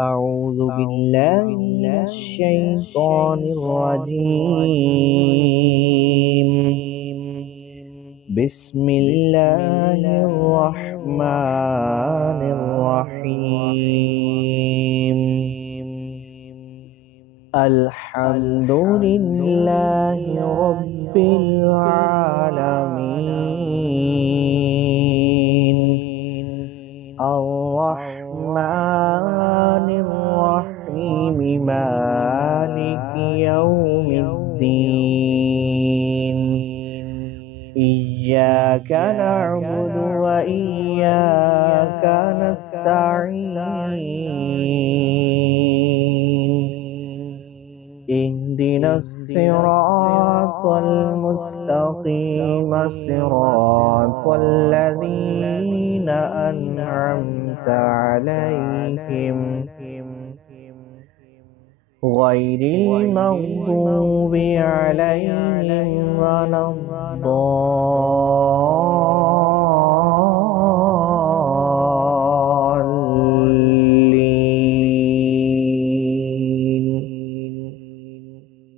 أعوذ بالله من الشيطان الرجيم. بسم الله الرحمن الرحيم. الحمد لله رب العالمين، الرحمن الرحيم، مالك يوم الدين. إياك نعبد وإياك نستعين. اهدنا الصراط المستقيم، صراط الذين أنعمت عليهم غير المغضوب عليهم ولا الضالين.